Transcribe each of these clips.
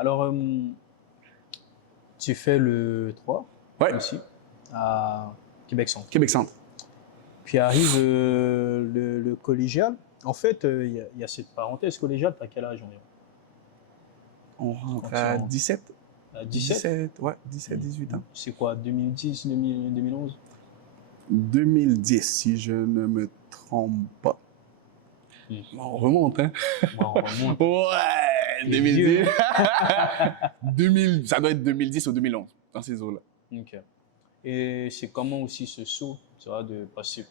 Alors, tu fais le 3 Ouais. aussi, à Québec Centre. Québec Centre. Puis arrive le collégial. En fait, il y a cette parenthèse collégiale. Tu as quel âge environ? On rentre Quand à tu rentres 17. À 17? Ouais, 17, 18 ans. C'est quoi, 2010, 2011? 2010, si je ne me trompe pas. On remonte, hein? Bon, on remonte. Ouais, T'es 2010. vieux. 2000, ça doit être 2010 ou 2011, dans ces eaux-là. Ok. Et c'est comment aussi ce saut, tu vois, de passer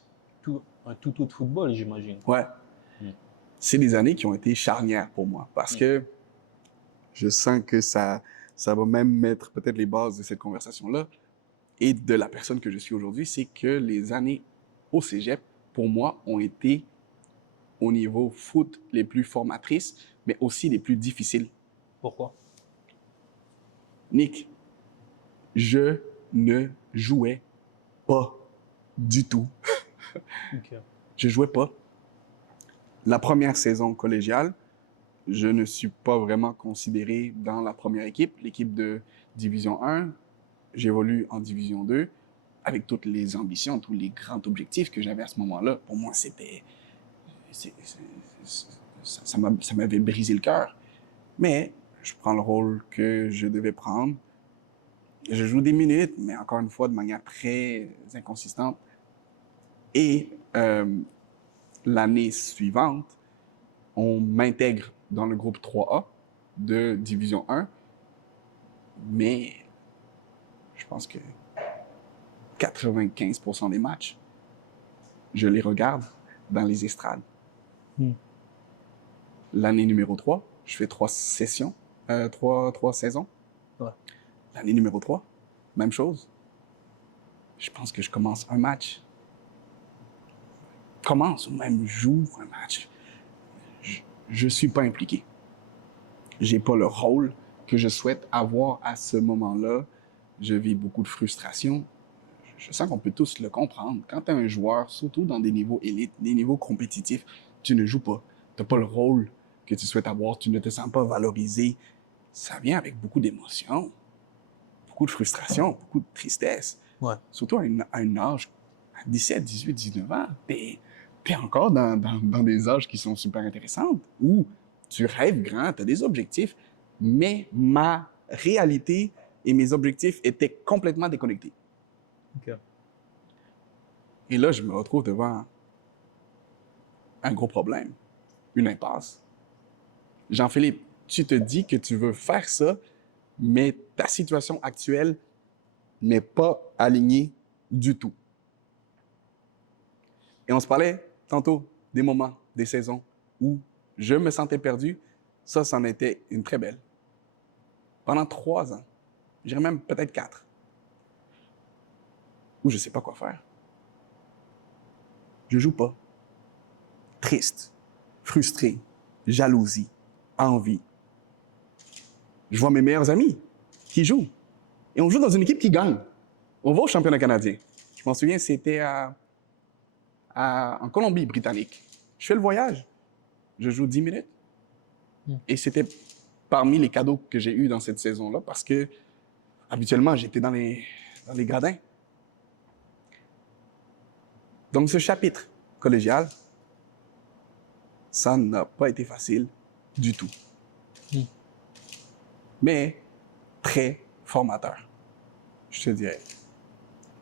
un tout autre football, j'imagine. Ouais. Mm. C'est des années qui ont été charnières pour moi parce que je sens que ça va même mettre peut-être les bases de cette conversation-là et de la personne que je suis aujourd'hui. C'est que les années au cégep, pour moi, ont été au niveau foot les plus formatrices, mais aussi les plus difficiles. Pourquoi? Nick, je ne jouais pas du tout. Ok. Je jouais pas. La première saison collégiale, je ne suis pas vraiment considéré dans la première équipe, l'équipe de Division 1. J'évolue en Division 2 avec toutes les ambitions, tous les grands objectifs que j'avais à ce moment-là. Pour moi, c'était... ça m'avait brisé le cœur. Mais je prends le rôle que je devais prendre. Je joue des minutes, mais encore une fois, de manière très inconsistante. Et l'année suivante, on m'intègre dans le groupe 3A de Division 1, mais je pense que 95% des matchs, je les regarde dans les estrades. Mm. L'année numéro 3, je fais 3 sessions, 3 saisons. Ouais. L'année numéro 3, même chose. Je pense que je commence un match. Commence ou même joue un match. Je suis pas impliqué. J'ai pas le rôle que je souhaite avoir à ce moment-là. Je vis beaucoup de frustration. Je sens qu'on peut tous le comprendre. Quand tu es un joueur, surtout dans des niveaux élites, des niveaux compétitifs, tu ne joues pas. Tu n'as pas le rôle que tu souhaites avoir. Tu ne te sens pas valorisé. Ça vient avec beaucoup d'émotions, beaucoup de frustration, beaucoup de tristesse. Ouais. Surtout à un âge, à 17, 18, 19 ans, t'es encore dans des âges qui sont super intéressants, où tu rêves grand, tu as des objectifs, mais ma réalité et mes objectifs étaient complètement déconnectés. Ok. Et là, je me retrouve devant un gros problème, une impasse. Jean-Philippe, tu te dis que tu veux faire ça, mais ta situation actuelle n'est pas alignée du tout. Et on se parlait tantôt des moments, des saisons où je me sentais perdu. Ça, c'en était une très belle. Pendant 3 ans, je dirais même peut-être 4, où je ne sais pas quoi faire. Je joue pas. Triste, frustré, jalousie, envie. Je vois mes meilleurs amis qui jouent. Et on joue dans une équipe qui gagne. On va au championnat canadien. Je m'en souviens, c'était en Colombie-Britannique. Je fais le voyage. Je joue 10 minutes. Et c'était parmi les cadeaux que j'ai eus dans cette saison-là parce que habituellement, j'étais dans les gradins. Donc, ce chapitre collégial, ça n'a pas été facile du tout. Mais très formateur, je te dirais.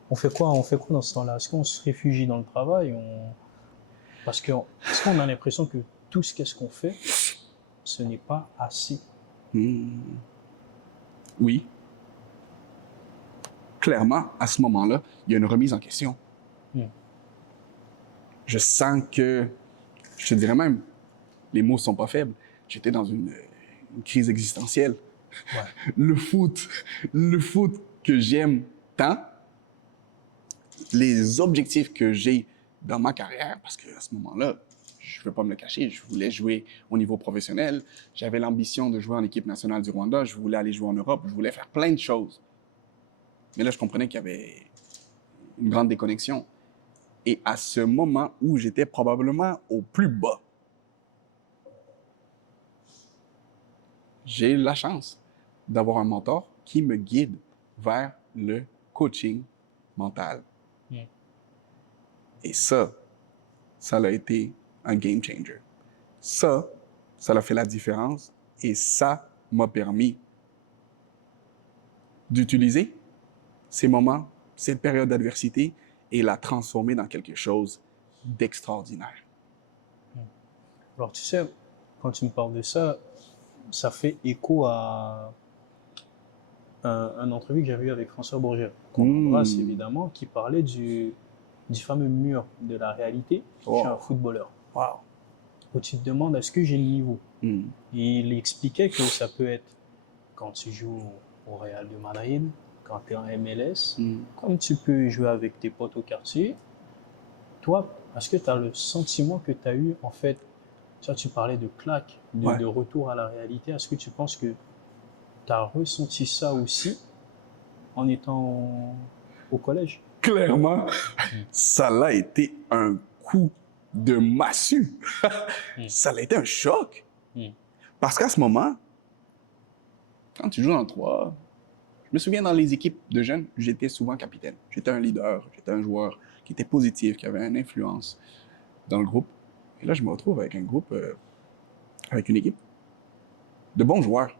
On fait quoi dans ce temps-là? Est-ce qu'on se réfugie dans le travail? Parce que est-ce qu'on a l'impression que tout ce qu'on fait, ce n'est pas assez? Oui. Clairement, à ce moment-là, il y a une remise en question. Je sens que, je te dirais même, les mots sont pas faibles. J'étais dans une crise existentielle. Ouais. Le foot que j'aime tant, les objectifs que j'ai dans ma carrière, parce qu'à ce moment-là, je ne veux pas me le cacher, je voulais jouer au niveau professionnel, j'avais l'ambition de jouer en équipe nationale du Rwanda, je voulais aller jouer en Europe, je voulais faire plein de choses. Mais là, je comprenais qu'il y avait une grande déconnexion. Et à ce moment où j'étais probablement au plus bas, j'ai eu la chance d'avoir un mentor qui me guide vers le coaching mental. Mm. Et ça a été un game changer. Ça a fait la différence et ça m'a permis d'utiliser ces moments, cette période d'adversité et la transformer dans quelque chose d'extraordinaire. Alors, tu sais, quand tu me parles de ça, ça fait écho à un entrevue que j'avais eu avec François Bourget, qu'on embrasse évidemment, qui parlait du fameux mur de la réalité chez un footballeur. Wow. Où tu te demandes, est-ce que j'ai le niveau? Mm. Et il expliquait que ça peut être quand tu joues au Real de Madrid, quand tu es en MLS, comme tu peux jouer avec tes potes au quartier. Toi, est-ce que tu as le sentiment que tu as eu, en fait, tu parlais de claque, de retour à la réalité. Est-ce que tu penses que tu as ressenti ça aussi en étant au collège? Clairement, ça a été un coup de massue. Ça a été un choc. Parce qu'à ce moment, quand tu joues dans le 3, je me souviens dans les équipes de jeunes, j'étais souvent capitaine. J'étais un leader, j'étais un joueur qui était positif, qui avait une influence dans le groupe. Et là, je me retrouve avec un groupe, avec une équipe de bons joueurs.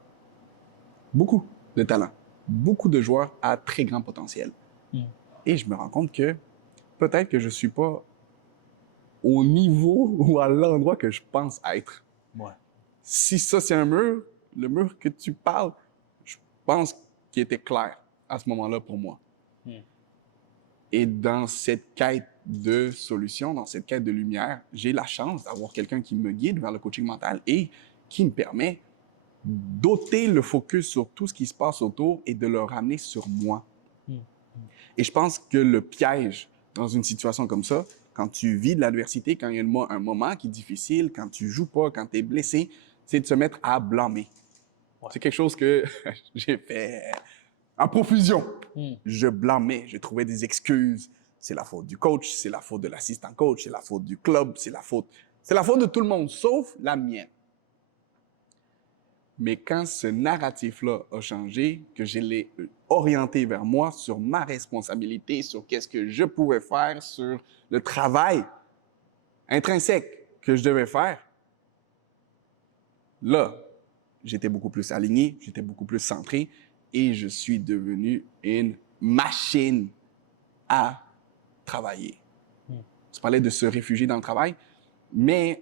Beaucoup de talent. Beaucoup de joueurs à très grand potentiel. Et je me rends compte que peut-être que je ne suis pas au niveau ou à l'endroit que je pense être. Ouais. Si ça, c'est un mur, le mur que tu parles, je pense qu'il était clair à ce moment-là pour moi. Et dans cette quête de solution, dans cette quête de lumière, j'ai la chance d'avoir quelqu'un qui me guide vers le coaching mental et qui me permet d'ôter le focus sur tout ce qui se passe autour et de le ramener sur moi. Et je pense que le piège dans une situation comme ça, quand tu vis de l'adversité, quand il y a un moment qui est difficile, quand tu joues pas, quand tu es blessé, c'est de se mettre à blâmer. Ouais. C'est quelque chose que j'ai fait en profusion. Je blâmais, je trouvais des excuses. C'est la faute du coach, c'est la faute de l'assistant coach, c'est la faute du club, c'est la faute de tout le monde, sauf la mienne. Mais quand ce narratif-là a changé, que je l'ai orienté vers moi, sur ma responsabilité, sur qu'est-ce que je pouvais faire, sur le travail intrinsèque que je devais faire, là, j'étais beaucoup plus aligné, j'étais beaucoup plus centré et je suis devenu une machine à travailler. Tu parlais de se réfugier dans le travail, mais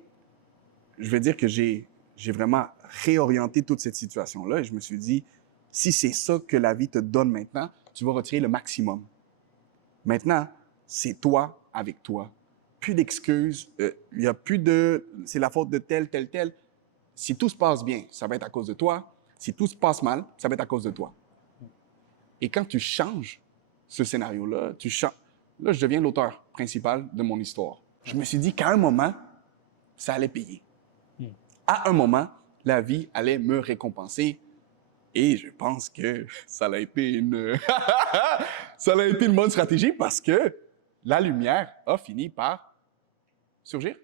je veux dire que j'ai vraiment réorienté toute cette situation-là et je me suis dit, si c'est ça que la vie te donne maintenant, tu vas retirer le maximum. Maintenant, c'est toi avec toi. Plus d'excuses, il y a plus de « c'est la faute de tel, tel, tel ». Si tout se passe bien, ça va être à cause de toi. Si tout se passe mal, ça va être à cause de toi. Et quand tu changes ce scénario-là, là, je deviens l'auteur principal de mon histoire. Je me suis dit qu'à un moment, ça allait payer. À un moment, la vie allait me récompenser. Et je pense que ça a été une bonne stratégie parce que la lumière a fini par surgir.